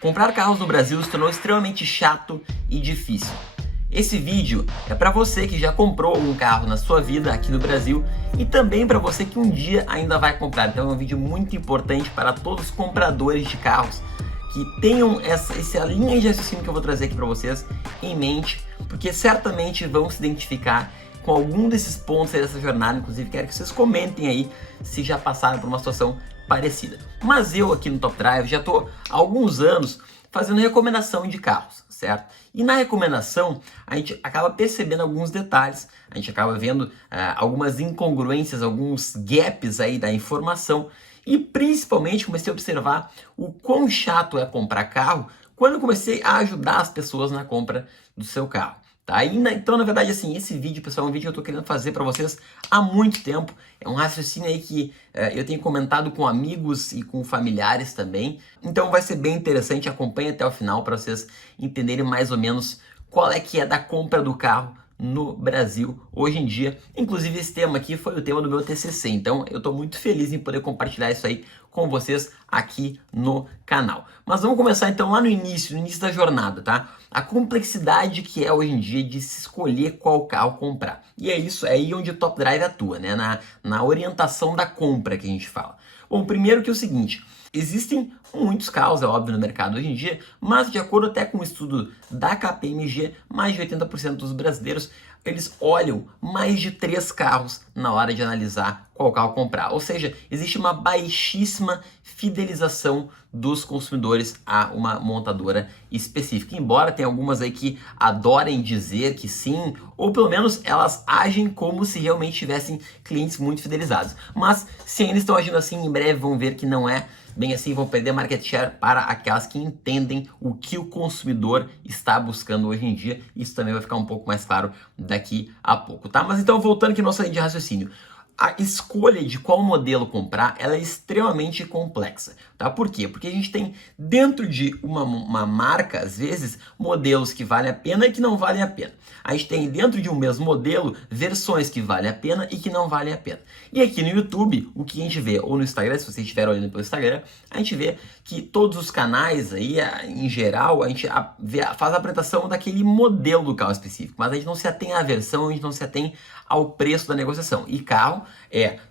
Comprar carros no Brasil se tornou extremamente chato e difícil. Esse vídeo é para você que já comprou um carro na sua vida aqui no Brasil e também para você que um dia ainda vai comprar. Então é um vídeo muito importante para todos os compradores de carros que tenham essa linha de raciocínio que eu vou trazer aqui para vocês em mente, porque certamente vão se identificar com algum desses pontos aí dessa jornada. Inclusive quero que vocês comentem aí se já passaram por uma situação parecida. Mas eu aqui no Top Drive já estou há alguns anos fazendo recomendação de carros, certo? E na recomendação a gente acaba percebendo alguns detalhes, a gente acaba vendo algumas incongruências, alguns gaps aí da informação e principalmente comecei a observar o quão chato é comprar carro quando eu comecei a ajudar as pessoas na compra do seu carro. Tá? Então, na verdade, assim, esse vídeo, pessoal, é um vídeo que eu tô querendo fazer para vocês há muito tempo. É um raciocínio aí que eu tenho comentado com amigos e com familiares também. Então vai ser bem interessante, acompanhe até o final para vocês entenderem mais ou menos qual é que é da compra do carro no Brasil hoje em dia. Inclusive esse tema aqui foi o tema do meu TCC, então eu estou muito feliz em poder compartilhar isso aí com vocês aqui no canal. Mas vamos começar então lá no início da jornada, tá? A complexidade que é hoje em dia de se escolher qual carro comprar. E é isso, é aí onde o Top Drive atua, né? Na orientação da compra que a gente fala. Bom, primeiro que é o seguinte, existem muitos carros, é óbvio, no mercado hoje em dia, mas de acordo até com um estudo da KPMG, mais de 80% dos brasileiros, eles olham mais de 3 carros na hora de analisar qual carro comprar. Ou seja, existe uma baixíssima fidelização dos consumidores a uma montadora específica. Embora tenha algumas aí que adorem dizer que sim, ou pelo menos elas agem como se realmente tivessem clientes muito fidelizados. Mas se ainda estão agindo assim, em breve vão ver que não é bem assim, vão perder market share para aquelas que entendem o que o consumidor está buscando hoje em dia. Isso também vai ficar um pouco mais claro daqui a pouco, tá? Mas então, voltando aqui à nossa linha de raciocínio. A escolha de qual modelo comprar, ela é extremamente complexa, tá? Por quê? Porque a gente tem dentro de uma marca, às vezes, modelos que valem a pena e que não valem a pena. A gente tem dentro de um mesmo modelo, versões que valem a pena e que não valem a pena. E aqui no YouTube, o que a gente vê, ou no Instagram, se você estiver olhando pelo Instagram, a gente vê que todos os canais aí, em geral, a gente faz a apresentação daquele modelo do carro específico, mas a gente não se atém à versão, a gente não se atém ao preço da negociação. E carro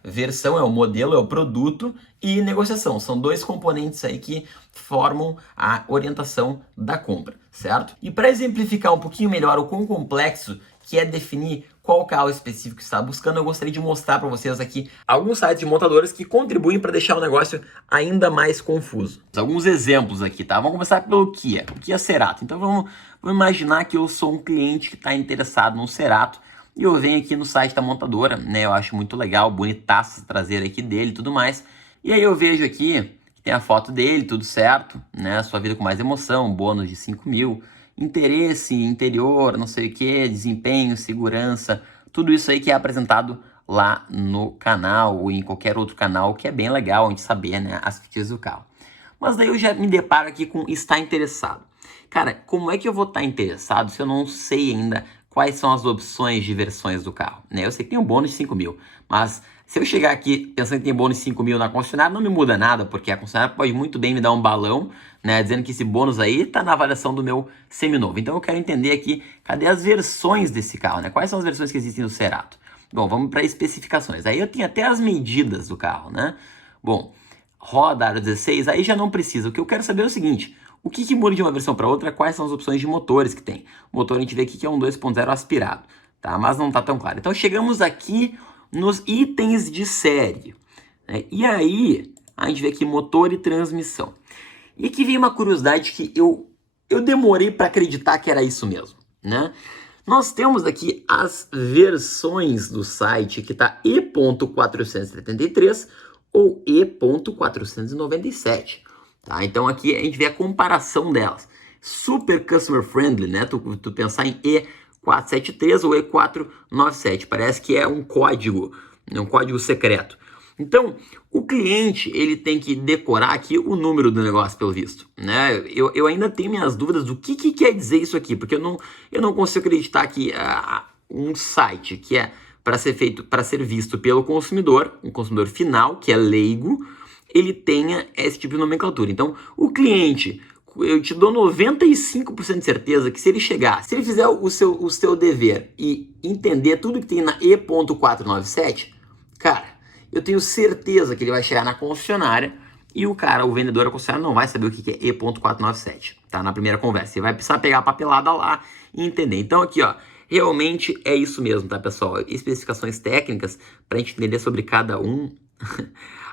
versão, é o modelo, é o produto, e negociação. São dois componentes aí que formam a orientação da compra, certo? E para exemplificar um pouquinho melhor o quão complexo que é definir qual carro específico está buscando, eu gostaria de mostrar para vocês aqui alguns sites de montadoras que contribuem para deixar o negócio ainda mais confuso. Alguns exemplos aqui, tá? Vamos começar pelo Kia, o Kia Cerato. Então vamos imaginar que eu sou um cliente que está interessado num Cerato e eu venho aqui no site da montadora, né? Eu acho muito legal, bonitaça a traseira aqui dele e tudo mais. E aí eu vejo aqui que tem a foto dele, tudo certo, né? Sua vida com mais emoção, bônus de 5 mil, interesse, interior, não sei o que, desempenho, segurança, tudo isso aí que é apresentado lá no canal ou em qualquer outro canal, que é bem legal a gente saber, né, as features do carro. Mas daí eu já me deparo aqui com estar interessado. Cara, como é que eu vou estar interessado se eu não sei ainda quais são as opções de versões do carro, né? Eu sei que tem um bônus de 5 mil, mas se eu chegar aqui pensando que tem bônus de 5 mil na concessionária, não me muda nada, porque a concessionária pode muito bem me dar um balão, né, dizendo que esse bônus aí está na avaliação do meu seminovo. Então eu quero entender aqui, cadê as versões desse carro, né? Quais são as versões que existem no Cerato? Bom, vamos para especificações. Aí eu tenho até as medidas do carro, né? Bom, roda, aro 16, aí já não precisa. O que eu quero saber é o seguinte: o que muda de uma versão para outra? Quais são as opções de motores que tem? O motor a gente vê aqui que é um 2.0 aspirado, tá? Mas não está tão claro. Então chegamos aqui nos itens de série, né? E aí a gente vê aqui motor e transmissão. E aqui vem uma curiosidade que eu demorei para acreditar que era isso mesmo, né? Nós temos aqui as versões do site que está E.473 ou E.497. Tá? Então aqui a gente vê a comparação delas. Super customer friendly, né? Tu pensar em E473 ou E497. Parece que é um código secreto. Então, o cliente ele tem que decorar aqui o número do negócio, pelo visto, né? Eu ainda tenho minhas dúvidas do que quer dizer isso aqui, porque eu não consigo acreditar que um site que é para ser visto pelo consumidor, um consumidor final, que é leigo, ele tenha esse tipo de nomenclatura. Então, o cliente eu te dou 95% de certeza que se ele chegar, se ele fizer o seu dever e entender tudo que tem na E.497, cara, eu tenho certeza que ele vai chegar na concessionária e o vendedor da concessionária não vai saber o que é E.497, tá? Na primeira conversa. Você vai precisar pegar a papelada lá e entender. Então aqui, ó, realmente é isso mesmo, tá, pessoal? Especificações técnicas, pra gente entender sobre cada um,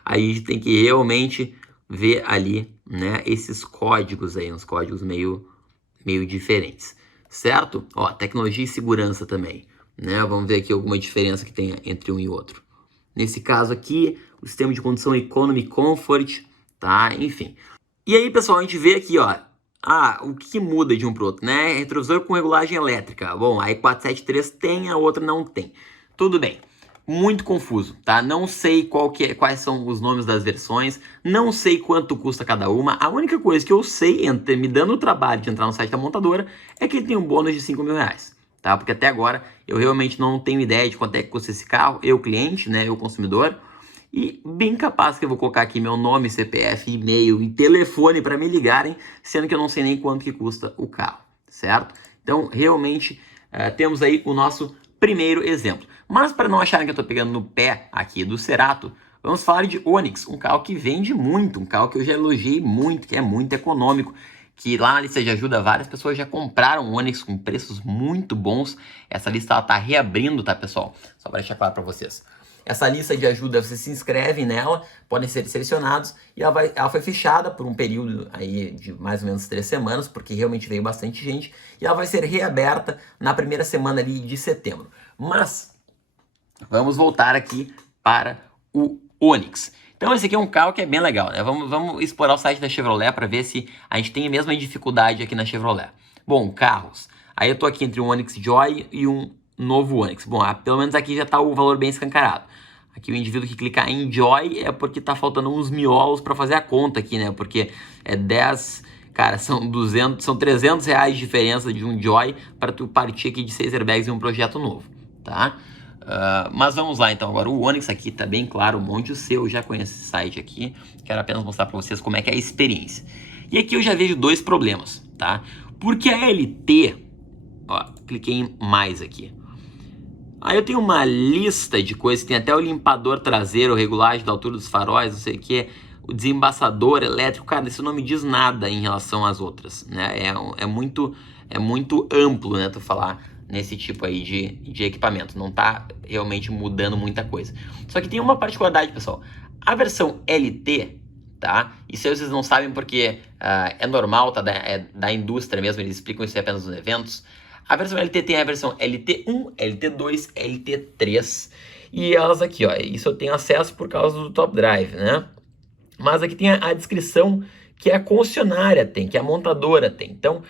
aí a gente tem que realmente ver ali, né, esses códigos aí, uns códigos meio diferentes, certo? Ó, tecnologia e segurança também, né? Vamos ver aqui alguma diferença que tem entre um e outro. Nesse caso aqui, o sistema de condução Economy Comfort, tá? Enfim. E aí, pessoal, a gente vê aqui, ó, o que muda de um para o outro, né? Retrovisor com regulagem elétrica. Bom, a E473 tem, a outra não tem. Tudo bem. Muito confuso, tá? Não sei quais são os nomes das versões, não sei quanto custa cada uma. A única coisa que eu sei, me dando o trabalho de entrar no site da montadora, é que ele tem um bônus de R$5.000, tá? Porque até agora eu realmente não tenho ideia de quanto é que custa esse carro, eu cliente, né, eu consumidor, e bem capaz que eu vou colocar aqui meu nome, CPF, e-mail e telefone para me ligarem, sendo que eu não sei nem quanto que custa o carro, certo? Então, realmente, temos aí o nosso primeiro exemplo. Mas para não acharem que eu estou pegando no pé aqui do Cerato, vamos falar de Onix, um carro que vende muito, um carro que eu já elogiei muito, que é muito econômico, que lá na lista de ajuda várias pessoas já compraram Onix com preços muito bons. Essa lista ela tá reabrindo, tá, pessoal? Só para deixar claro para vocês. Essa lista de ajuda, você se inscreve nela, podem ser selecionados, e ela foi fechada por um período aí de mais ou menos 3 semanas, porque realmente veio bastante gente, e ela vai ser reaberta na primeira semana ali de setembro. Mas vamos voltar aqui para o Onix. Então esse aqui é um carro que é bem legal, né? Vamos explorar o site da Chevrolet para ver se a gente tem a mesma dificuldade aqui na Chevrolet. Bom, carros. Aí eu tô aqui entre um Onix Joy e um novo Onix. Bom, pelo menos aqui já está o valor bem escancarado. Aqui o indivíduo que clicar em Joy é porque tá faltando uns miolos para fazer a conta aqui, né? Porque é 10... Cara, são 300 reais de diferença de um Joy para tu partir aqui de 6 airbags em um projeto novo, tá? Mas vamos lá então. Agora o Onix aqui tá bem claro, um monte o seu, eu já conheço esse site aqui. Quero apenas mostrar para vocês como é que é a experiência. E aqui eu já vejo 2 problemas, tá? Porque a LT, ó, cliquei em mais aqui. Aí eu tenho uma lista de coisas, tem até o limpador traseiro, regulagem da altura dos faróis, não sei o que, o desembaçador elétrico. Cara, isso não me diz nada em relação às outras, né? É muito amplo, né, tu falar nesse tipo aí de equipamento. Não tá realmente mudando muita coisa. Só que tem uma particularidade, pessoal. A versão LT, tá? Isso aí vocês não sabem porque é normal, tá? É da indústria mesmo, eles explicam isso apenas nos eventos. A versão LT tem a versão LT1, LT2, LT3. E elas aqui, ó, isso eu tenho acesso por causa do Top Drive, né? Mas aqui tem a descrição que a concessionária tem, que a montadora tem. Então,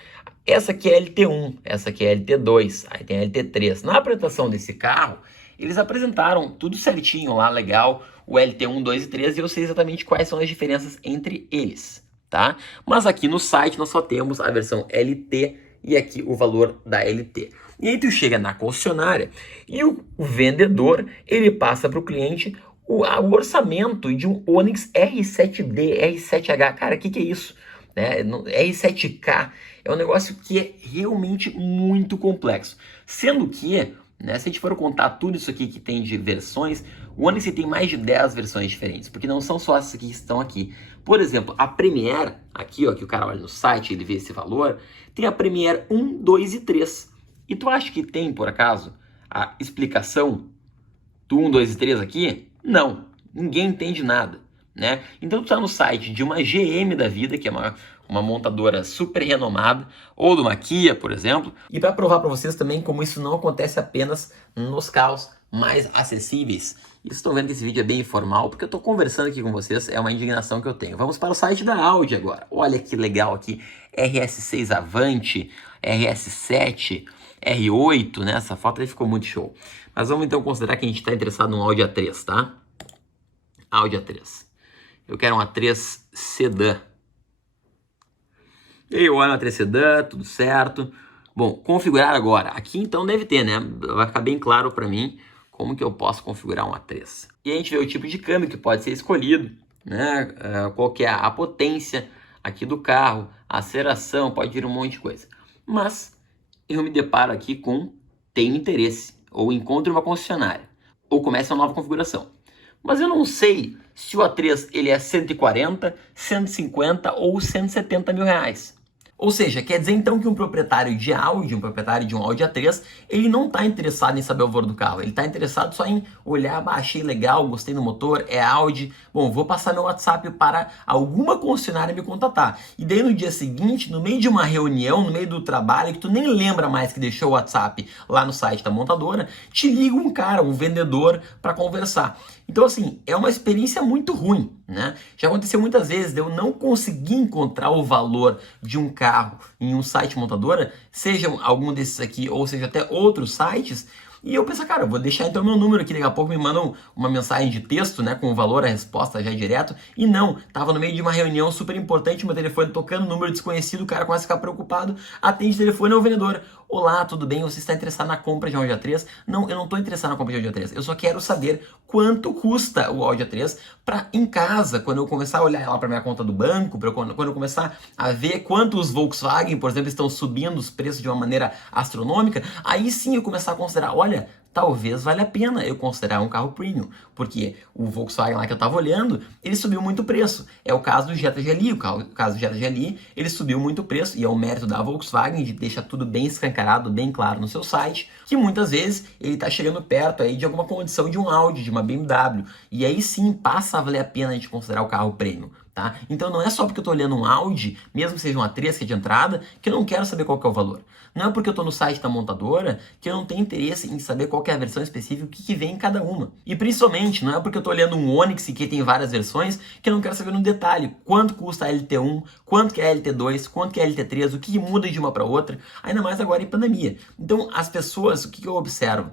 essa aqui é LT1, essa aqui é LT2, aí tem a LT3. Na apresentação desse carro, eles apresentaram tudo certinho lá, legal, o LT1, 2 e 3, e eu sei exatamente quais são as diferenças entre eles, tá? Mas aqui no site nós só temos a versão LT e aqui o valor da LT. E aí tu chega na concessionária e o vendedor, ele passa para o cliente o orçamento de um Onix R7D, R7H. Cara, o que é isso? R7K é um negócio que é realmente muito complexo. Sendo que, né, se a gente for contar tudo isso aqui que tem de versões, o Onix tem mais de 10 versões diferentes, porque não são só essas aqui que estão aqui. Por exemplo, a Premier, aqui ó, que o cara olha no site, ele vê esse valor, tem a Premier 1, 2 e 3. E tu acha que tem, por acaso, a explicação do 1, 2 e 3 aqui? Não, ninguém entende nada, né? Então tu tá no site de uma GM da vida, que é uma montadora super renomada, ou de uma Kia, por exemplo. E para provar para vocês também como isso não acontece apenas nos carros mais acessíveis. E estou vendo que esse vídeo é bem informal, porque eu estou conversando aqui com vocês, é uma indignação que eu tenho. Vamos para o site da Audi agora. Olha que legal aqui, RS6 Avante, RS7, R8, né? Essa foto aí ficou muito show. Mas vamos então considerar que a gente está interessado no Audi A3, tá? Audi A3. Eu quero um A3 sedã. E aí eu olho um A3 sedã, tudo certo. Bom, configurar agora. Aqui então deve ter, né? Vai ficar bem claro para mim como que eu posso configurar um A3. E a gente vê o tipo de câmbio que pode ser escolhido, né? Qual que é a potência aqui do carro, aceleração, pode vir um monte de coisa. Mas eu me deparo aqui com tenho interesse, ou encontro uma concessionária, ou começa uma nova configuração. Mas eu não sei se o A3 ele é 140, 150 ou 170 mil reais. Ou seja, quer dizer então que um proprietário de Audi, um proprietário de um Audi A3, ele não está interessado em saber o valor do carro, ele está interessado só em olhar, achei legal, gostei do motor, é Audi, bom, vou passar meu WhatsApp para alguma concessionária me contatar. E daí no dia seguinte, no meio de uma reunião, no meio do trabalho, que tu nem lembra mais que deixou o WhatsApp lá no site da montadora, te liga um cara, um vendedor, para conversar. Então, assim, é uma experiência muito ruim, né? Já aconteceu muitas vezes de eu não conseguir encontrar o valor de um carro em um site montadora, seja algum desses aqui, ou seja até outros sites, e eu penso, cara, eu vou deixar então meu número aqui, daqui a pouco me mandam uma mensagem de texto, né, com o valor, a resposta já direto, e não, tava no meio de uma reunião super importante, meu telefone tocando, número desconhecido, o cara começa a ficar preocupado, atende o telefone, é o vendedor. Olá, tudo bem? Você está interessado na compra de um Audi A3? Não, eu não estou interessado na compra de um Audi A3, eu só quero saber quanto custa o Audi A3 para em casa, quando eu começar a olhar lá para minha conta do banco, quando eu começar a ver quanto os Volkswagen, por exemplo, estão subindo os preços de uma maneira astronômica, aí sim eu começar a considerar, olha, talvez valha a pena eu considerar um carro premium, porque o Volkswagen lá que eu estava olhando, ele subiu muito o preço. É o caso do Jetta GLI, o caso do Jetta GLI, ele subiu muito o preço, e é o mérito da Volkswagen de deixar tudo bem escancarado, bem claro no seu site, que muitas vezes ele está chegando perto aí de alguma condição de um Audi, de uma BMW, e aí sim passa a valer a pena a gente considerar o carro premium. Tá? Então não é só porque eu estou olhando um Audi, mesmo que seja um A3 que é de entrada, que eu não quero saber qual que é o valor. Não é porque eu estou no site da montadora que eu não tenho interesse em saber qual que é a versão específica, o que vem em cada uma. E principalmente, não é porque eu estou olhando um Onix que tem várias versões que eu não quero saber no detalhe quanto custa a LT1, quanto que é a LT2, quanto que é a LT3, o que muda de uma para outra, ainda mais agora em pandemia. Então as pessoas, o que eu observo?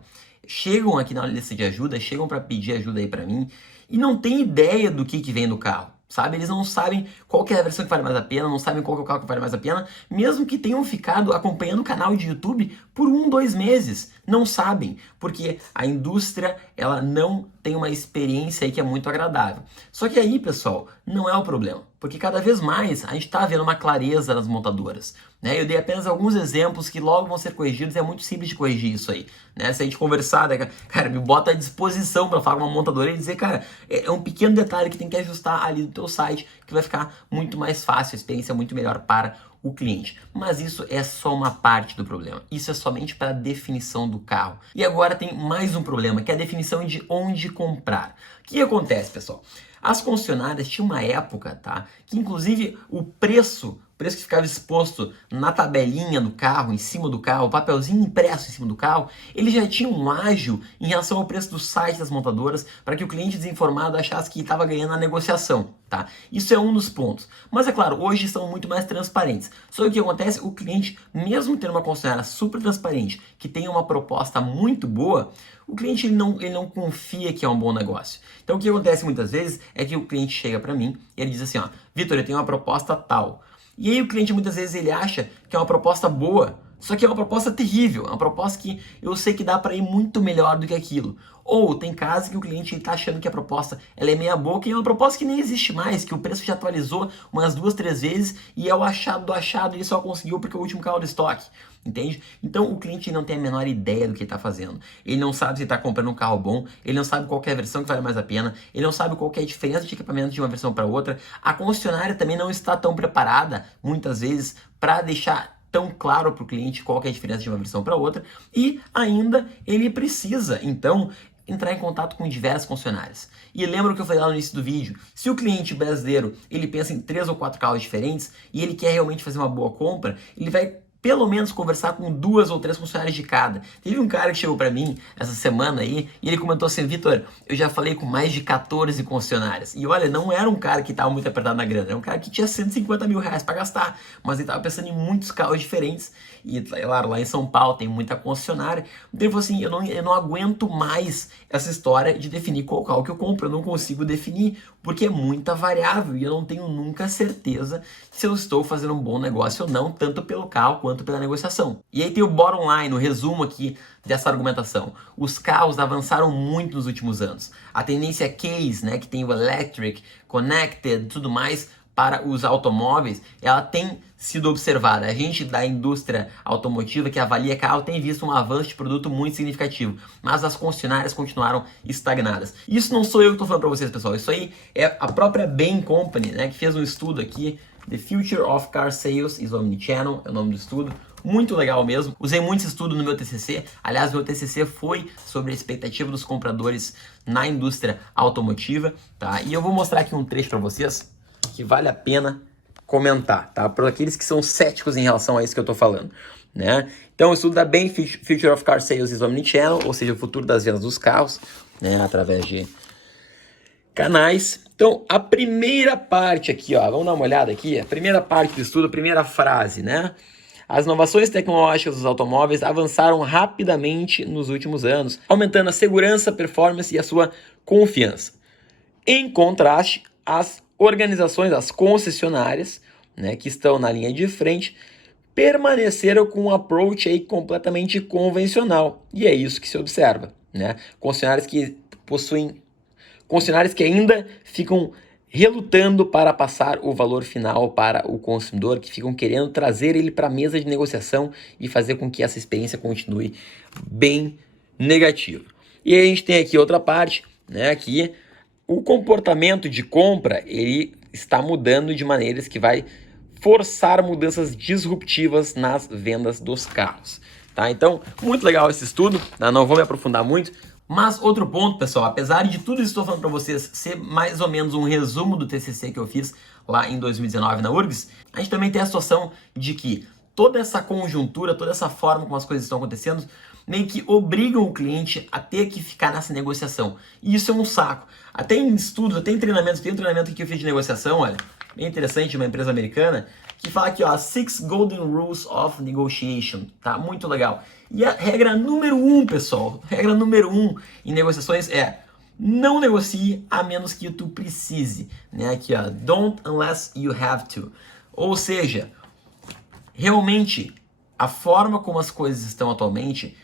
Chegam aqui na lista de ajuda, chegam para pedir ajuda aí para mim e não tem ideia do que vem no carro. Sabe? Eles não sabem qual que é a versão que vale mais a pena, não sabem qual que é o carro que vale mais a pena, mesmo que tenham ficado acompanhando o canal de YouTube por 1, 2 meses. Não sabem, porque a indústria, ela não tem uma experiência aí que é muito agradável. Só que aí, pessoal, não é o problema, porque cada vez mais a gente está vendo uma clareza nas montadoras, né? Eu dei apenas alguns exemplos que logo vão ser corrigidos, é muito simples de corrigir isso aí, né? Se a gente conversar, né, cara, me bota à disposição para falar com uma montadora e dizer, cara, é um pequeno detalhe que tem que ajustar ali do teu site, que vai ficar muito mais fácil, a experiência é muito melhor para o cliente. Mas isso é só uma parte do problema. Isso é somente para a definição do carro. E agora tem mais um problema, que é a definição de onde comprar. O que acontece, pessoal? As concessionárias tinham uma época, tá, que inclusive o preço que ficava exposto na tabelinha do carro, em cima do carro, o papelzinho impresso em cima do carro, ele já tinha um ágio em relação ao preço do site das montadoras para que o cliente desinformado achasse que estava ganhando na negociação, tá? Isso é um dos pontos. Mas é claro, hoje são muito mais transparentes. Só que o que acontece, o cliente, mesmo tendo uma concessionária super transparente, que tem uma proposta muito boa, o cliente ele não confia que é um bom negócio. Então o que acontece muitas vezes é que o cliente chega para mim e ele diz assim, ó, Vitor, eu tenho uma proposta tal. E aí o cliente muitas vezes ele acha que é uma proposta boa, só que é uma proposta terrível, é uma proposta que eu sei que dá para ir muito melhor do que aquilo. Ou tem casos que o cliente está achando que a proposta ela é meia boca e é uma proposta que nem existe mais, que o preço já atualizou umas 2, 3 vezes e é o achado do achado e ele só conseguiu porque é o último carro do estoque. Entende? Então o cliente não tem a menor ideia do que ele está fazendo. Ele não sabe se está comprando um carro bom, ele não sabe qual é a versão que vale mais a pena, ele não sabe qual é a diferença de equipamento de uma versão para outra. A concessionária também não está tão preparada, muitas vezes, para deixar tão claro para o cliente qual é a diferença de uma versão para outra. E ainda ele precisa, então, entrar em contato com diversas concessionárias. E lembra o que eu falei lá no início do vídeo? Se o cliente brasileiro ele pensa em 3 ou 4 carros diferentes e ele quer realmente fazer uma boa compra, ele vai pelo menos conversar com 2 ou 3 concessionárias de cada. Teve um cara que chegou para mim essa semana aí e ele comentou assim, Vitor, eu já falei com mais de 14 concessionárias. E olha, não era um cara que estava muito apertado na grana, era um cara que tinha 150 mil reais para gastar, mas ele estava pensando em muitos carros diferentes. E claro, lá em São Paulo tem muita concessionária. Então ele falou assim, eu não aguento mais essa história de definir qual carro que eu compro, eu não consigo definir, porque é muita variável e eu não tenho nunca certeza se eu estou fazendo um bom negócio ou não, tanto pelo carro quanto pela negociação. E aí tem o bottom line, o resumo aqui dessa argumentação. Os carros avançaram muito nos últimos anos. A tendência case, né, que tem o electric, connected, tudo mais, para os automóveis, ela tem sido observada. A gente da indústria automotiva que avalia carro tem visto um avanço de produto muito significativo, mas as concessionárias continuaram estagnadas. Isso não sou eu que estou falando para vocês, pessoal. Isso aí é a própria Bain Company, né, que fez um estudo aqui, The Future of Car Sales is Omnichannel, é o nome do estudo. Muito legal mesmo. Usei muito esse estudo no meu TCC. Aliás, meu TCC foi sobre a expectativa dos compradores na indústria automotiva, tá? E eu vou mostrar aqui um trecho para vocês que vale a pena comentar, tá? Para aqueles que são céticos em relação a isso que eu tô falando, né? Então, o estudo da Bain, Future of Car Sales is Omnichannel, ou seja, o futuro das vendas dos carros, né, através de canais. Então, a primeira parte aqui, ó, vamos dar uma olhada aqui, a primeira parte do estudo, a primeira frase, né? As inovações tecnológicas dos automóveis avançaram rapidamente nos últimos anos, aumentando a segurança, performance e a sua confiança. Em contraste, as organizações, as concessionárias, né, que estão na linha de frente, permaneceram com um approach aí completamente convencional. E é isso que se observa, né? Concessionárias que ainda ficam relutando para passar o valor final para o consumidor, que ficam querendo trazer ele para a mesa de negociação e fazer com que essa experiência continue bem negativa. E aí a gente tem aqui outra parte, né, que o comportamento de compra ele está mudando de maneiras que vai forçar mudanças disruptivas nas vendas dos carros. Tá? Então, muito legal esse estudo, tá? Não vou me aprofundar muito. Mas outro ponto, pessoal, apesar de tudo isso que estou falando para vocês ser mais ou menos um resumo do TCC que eu fiz lá em 2019 na URGS, a gente também tem a situação de que toda essa conjuntura, toda essa forma como as coisas estão acontecendo, meio que obrigam o cliente a ter que ficar nessa negociação. E isso é um saco. Até em estudos, até em treinamentos, tem um treinamento que eu fiz de negociação, olha, bem interessante, de uma empresa americana, que fala aqui, ó, 6 Golden Rules of Negotiation, tá? Muito legal. E a regra número 1, pessoal, regra número 1 em negociações é não negocie a menos que tu precise, né? Aqui, ó, don't unless you have to. Ou seja, realmente, a forma como as coisas estão atualmente,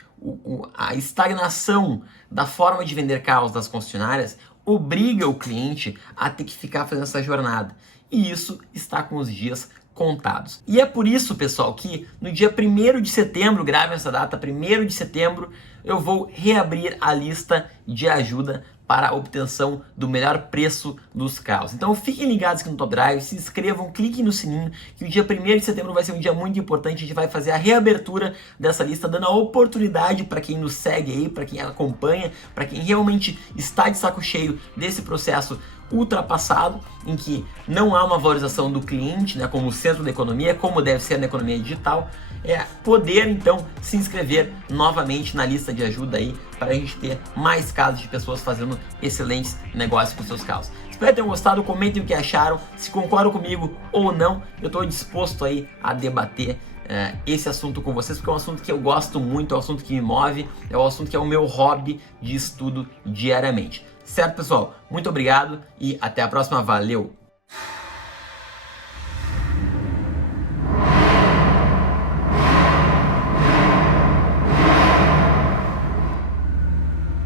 a estagnação da forma de vender carros das concessionárias obriga o cliente a ter que ficar fazendo essa jornada. E isso está com os dias contados. E é por isso, pessoal, que no dia 1º de setembro, grave essa data, 1º de setembro, eu vou reabrir a lista de ajuda para a obtenção do melhor preço dos carros. Então fiquem ligados aqui no Top Drive, se inscrevam, cliquem no sininho, que o dia 1º de setembro vai ser um dia muito importante. A gente vai fazer a reabertura dessa lista, dando a oportunidade para quem nos segue aí, para quem acompanha, para quem realmente está de saco cheio desse processo ultrapassado, em que não há uma valorização do cliente, né, como centro da economia, como deve ser na economia digital, poder então se inscrever novamente na lista de ajuda aí, para a gente ter mais casos de pessoas fazendo excelentes negócios com seus carros. Espero que tenham gostado, comentem o que acharam, se concordam comigo ou não, eu estou disposto aí a debater esse assunto com vocês, porque é um assunto que eu gosto muito, é um assunto que me move, é um assunto que é o meu hobby de estudo diariamente. Certo, pessoal? Muito obrigado e até a próxima. Valeu!